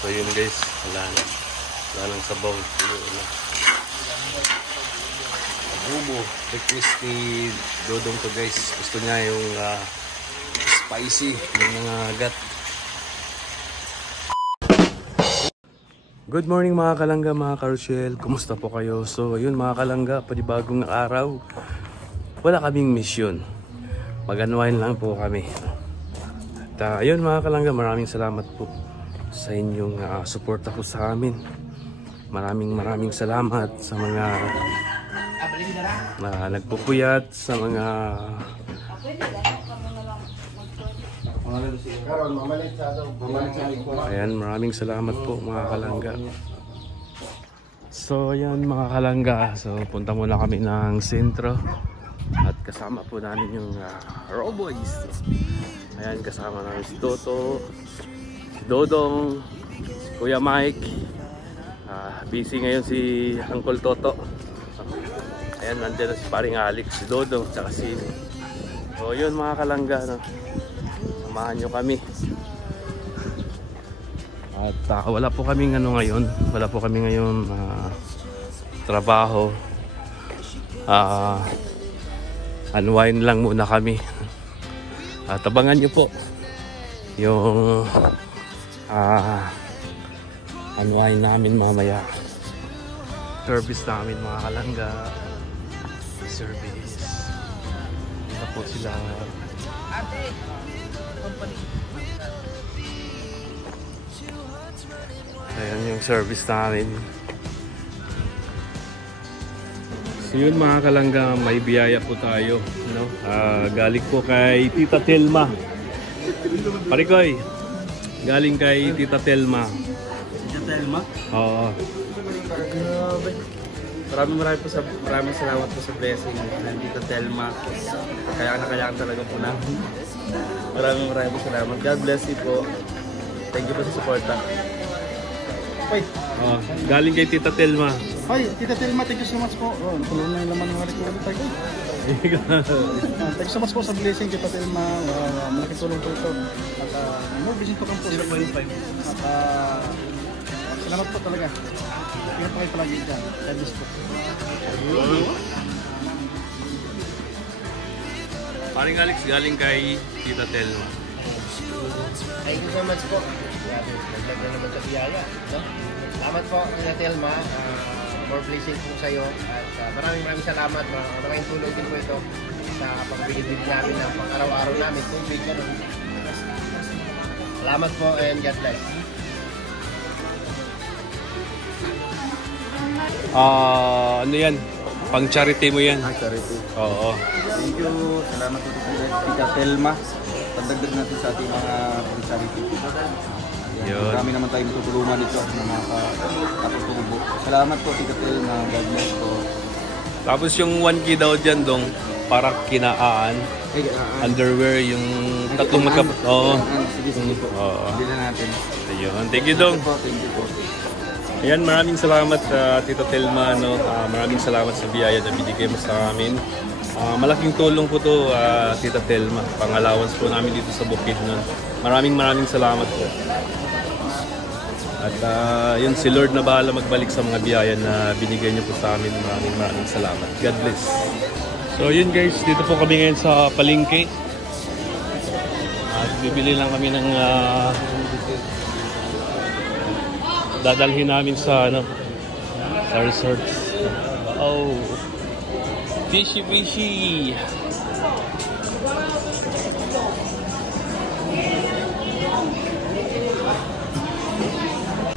So yun guys, wala lang sabaw. Adobo, request ni Dodong to guys. Gusto niya yung spicy, yung mga gat. Good morning mga kalangga, mga karusyel. Kumusta po kayo? So yun mga kalangga, panibagong araw. Wala kaming mission. Mag-unwind lang po kami. At yun mga kalangga, maraming salamat po sa inyong suporta po sa amin. Maraming salamat sa mga nagpupuyat, sa mga ayan, maraming salamat po mga kalangga. So ayan mga kalangga, so punta muna kami ng sentro at kasama po namin yung Raw Boys. Ayan, kasama namin si Toto, si Dodong, si Kuya Mike. Busy ngayon si Uncle Toto. Ayan, nandiyan na si paring Alex, si Dodong, tsaka si so yun mga kalangga, no? Samahan nyo kami. At wala po kaming ngayon. Wala po kami ngayon trabaho. Unwind lang muna kami. At abangan nyo po yung unwind namin mamaya. Service namin mga kalangga. Service. Ito po sila. Ayan yung service namin. So yun mga kalangga, may biyaya po tayo, no? Galing po kay Tita Telma. Parikoy, galing kay Tita Telma. Tita Telma? Oo. Grabe. Maraming salamat po sa blessing ng Tita Telma. Kaya talaga po namin. Maraming salamat. God bless you po. Thank you po sa suporta. Hoy. Galing kay Tita Telma. Hoy, Tita Telma, thank you so much po. Tulong na yung laman ng mga record tayo. Thank you so much po sa blessing, Tita Telma. Malaking tulong po ito. At more blessing po kang po. 0.5. At salamat po talaga. Ingat po kayo palagi dyan. God bless po. Paring Alex, galing kay Tita Telma. Thank you so much po. Naglag na naman sa biyaya. No? Salamat po, Tita Telma. More blessing po sa iyo. At maraming salamat. Maraming tulong din po ito sa pagbigay namin ng pang-araw-araw namin. Tubig, gano'n. Salamat po and God bless. Ano yan? Pang charity mo yan? Charity. Oo. Thank you. Salamat po Tita Telma. Pagdagdag natin sa ating mga charity. Yun. Marami naman tayong tutulungan dito ng mga kapatubo. Salamat po Tita Telma. God bless po. Tapos yung 1K daw dyan dong, para kinaan. Underwear, yung tatlong magkap... Oo. Sige po. Oo. Hindi na natin. Ayun. Thank you dong. Thank you po. Ayan, maraming salamat Tita Telma, no? Maraming salamat sa biyaya na binigay mo sa amin. Malaking tulong po to Tita Telma. Pang-allowance po namin dito sa bukid nun. Maraming salamat po. At yun, si Lord na bahala magbalik sa mga biyaya na binigay niyo po sa amin. Maraming salamat. God bless. So yun guys, dito po kami ngayon sa palengke. At bibili lang kami ng dadalhin namin sa sa resort. Oh, fishy.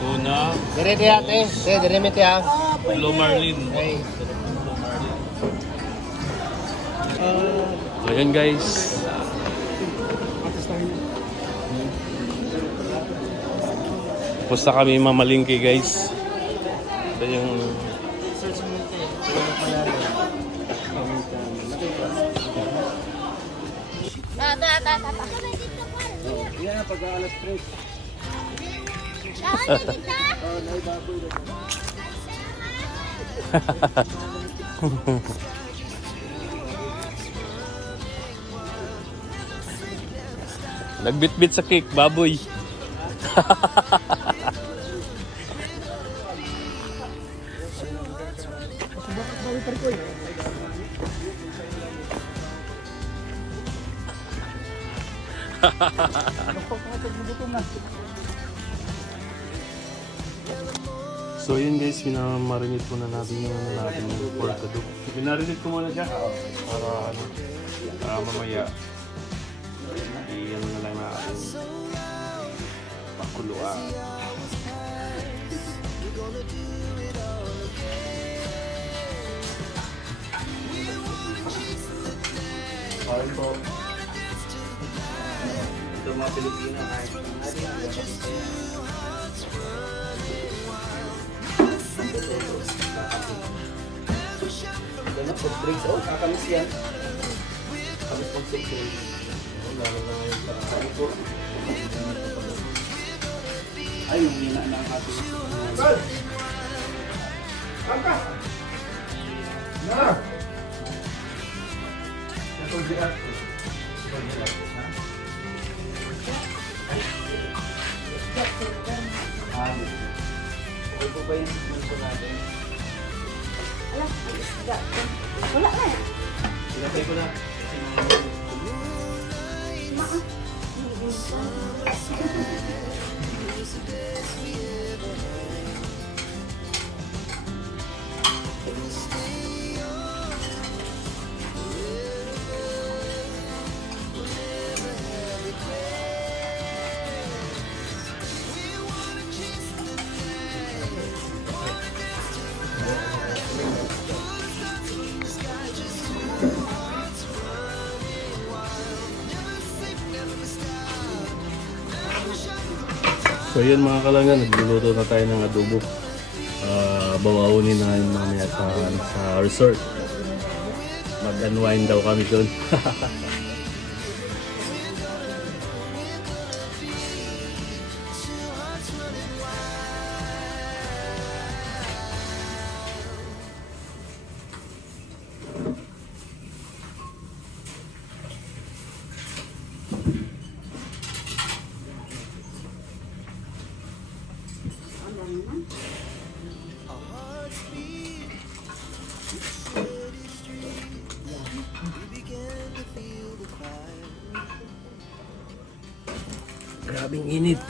Una, Dire ate. Dire miti ha. Blue Marlin. Okay. Ayan guys. Tapos na kami mamalingki guys. Ito yung Yan na pag-aalas 3. nagbitbit sa cake, baboy. Gutom na. So yun guys, pinamarinate muna natin yung pork adobo. Pinarinate ko muna siya para mamaya iyan na lang natin pakuluan. Sorry po. Ito mga Pilipino kahit ganap food drinks. Oh, kakamis yan. Kamis pag food drinks. Lalo na ngayon para kaliko. Ay, yung hina na ang ating Sir! Angka! Na! Ito diat. Okay po ba yung mention natin? Wala na. Ilagay ko na. So yun mga kalangga, nagluluto na tayo ng adobo. Bawawunin na yun mamaya sa resort. Mag-unwind daw kami doon. Grabing init.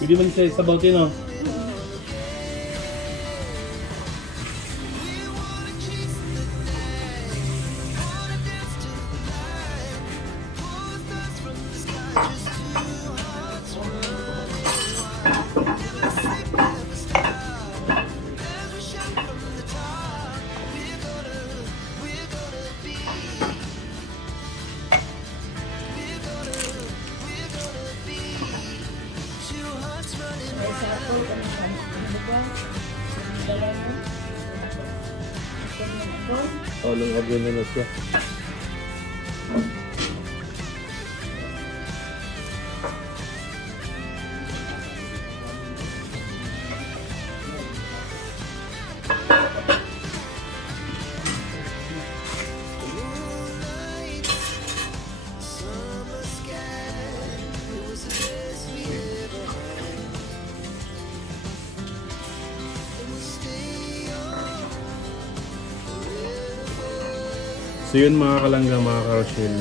Pwede man siya sa bautin, no? Tolong agad na siya. So yun mga kalangga, mga karoshel,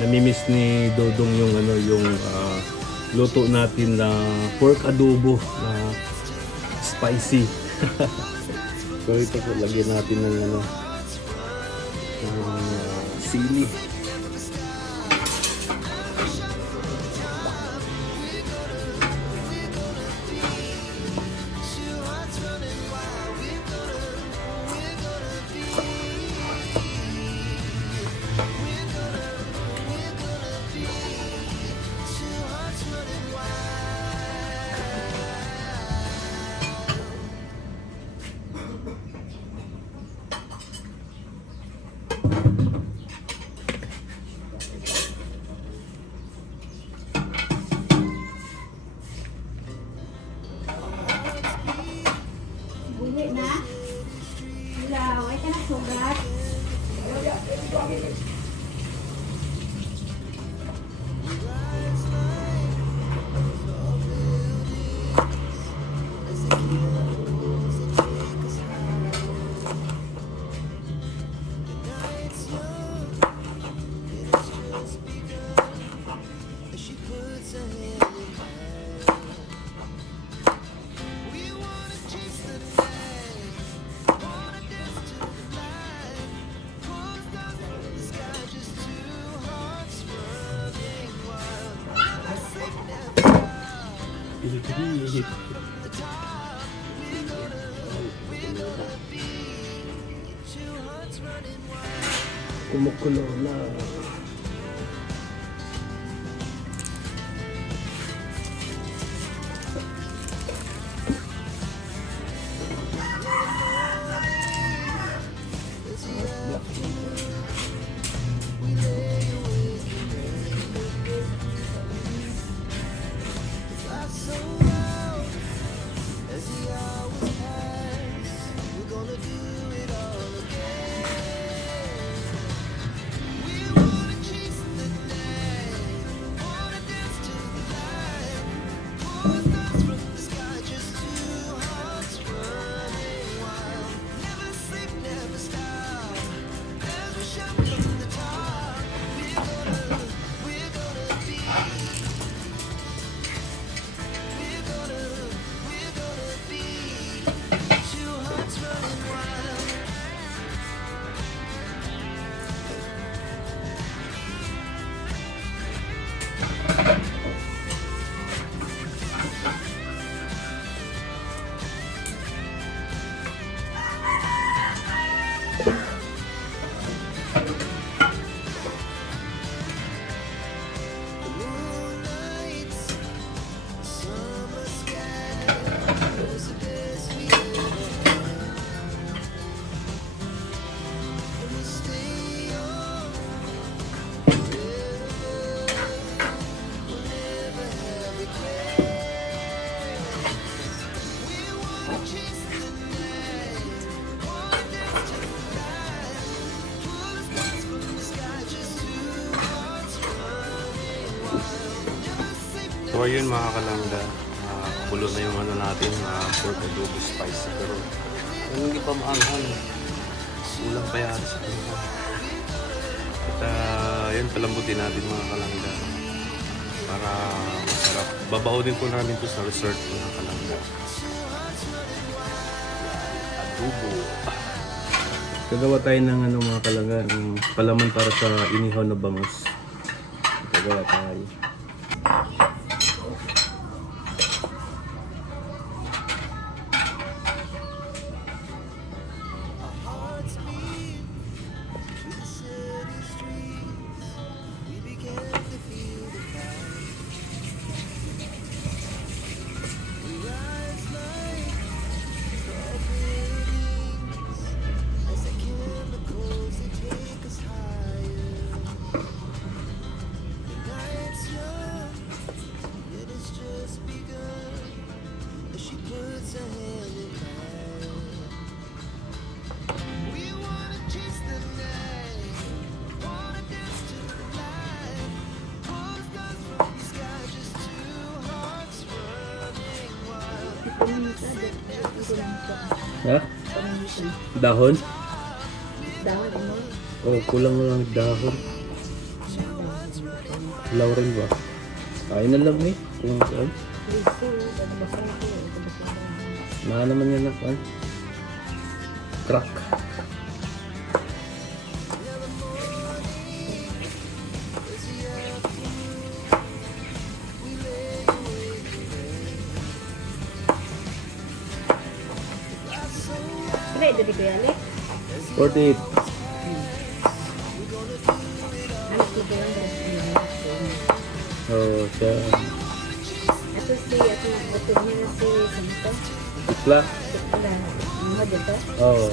namimiss ni Dodong yung luto natin na pork adobo na spicy. So ito po, lagyan natin ng ano, sili. Buli na. Ilaw, ay ka na sugat. Kumukulo na. So ayun mga kalangga, kulo na yung ano natin, pork adobo spice. Pero hindi pa maanghang, kulang pa yan sa kanila. At yun, palambutin natin mga kalangga para masarap. Babaw din po namin ito sa resort mga kalangga. Adobo. Gagawa tayo ng ano mga kalangga, ng palaman para sa inihaw na bangus. Gagawa tayo. Ha? Dahon? Dahon ano? Oh, kulang mo lang dahon. Laurel ba? Kain na lang eh. Kung saan? Na naman yan na crack. Wala, ito di ko yali. 48. Anak ko ko yung Oh, siya. Ato si, ato na, ato niya na si Santo. Isla. Wala, mo dito. Oh.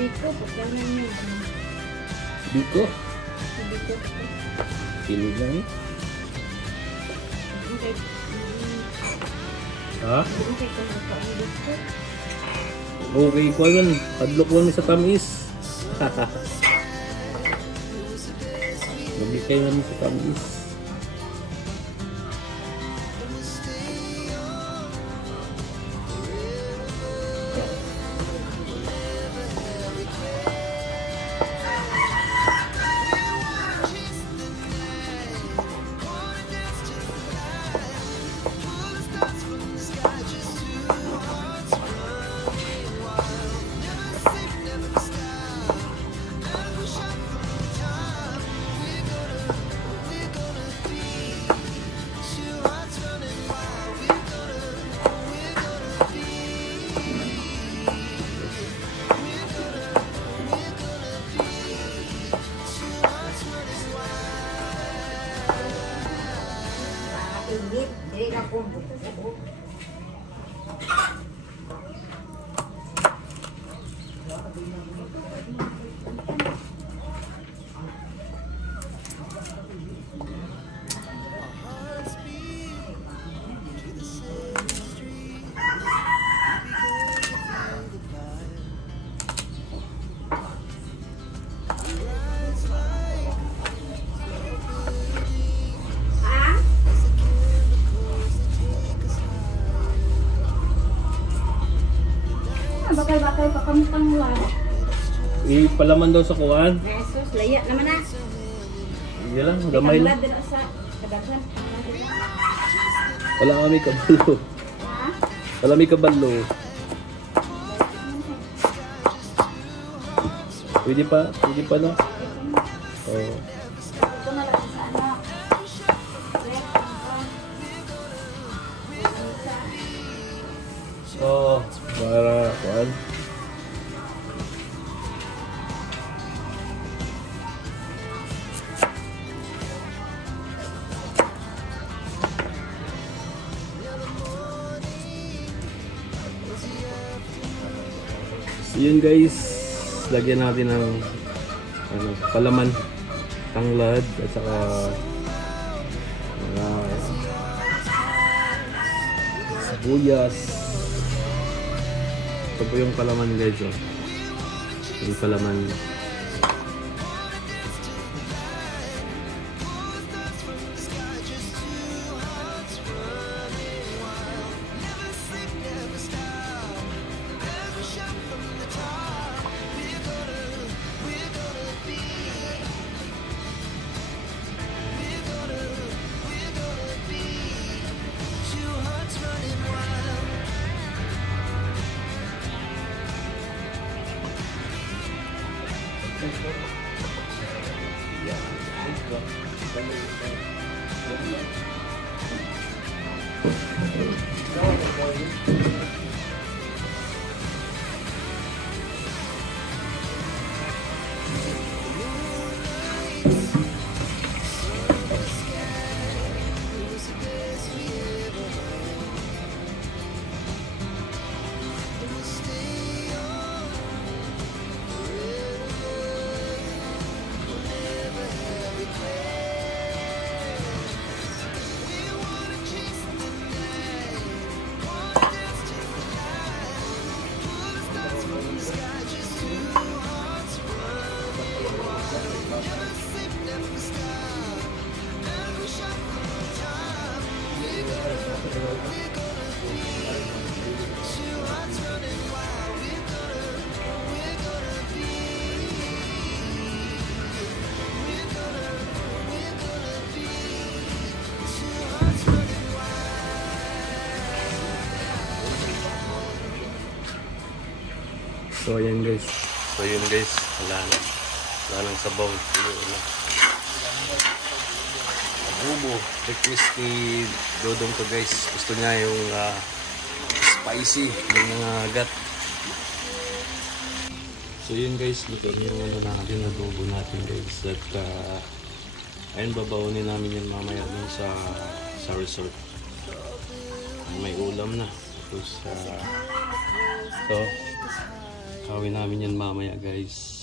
Biko, pagkanan niya. Biko. Biko. Pilig lang eh. Okay. Ha? Okay, kung ang biko. Okay, ko yun. Padlok lang sa tamis. Magbigay namin sa tamis. Hindi na po. Bakal-bakal pa kamutang lang. Ipalaman daw sa kuwan. Jesus, laya naman na. Iya lang, gamay lang. Din sa kadaghan. Wala kami kabalo. Ha? Wala kami kabalo. Pwede pa na. Oh. Ito na lang sa ano. Oh, para kuwan. So yun guys, lagyan natin ng palaman, tanglad at saka sibuyas. Ito po yung palaman guys, oh. Yung palaman. So ayan guys. So yun guys. Wala lang sabaw. Adobo. Request ni Dodong to guys. Gusto niya yung spicy. Yung mga gat. So yun guys. Luto yung natin adobo natin guys. At ayun babawunin namin yan mamaya dun sa resort. May ulam na. Tapos kawin namin yan mamaya guys.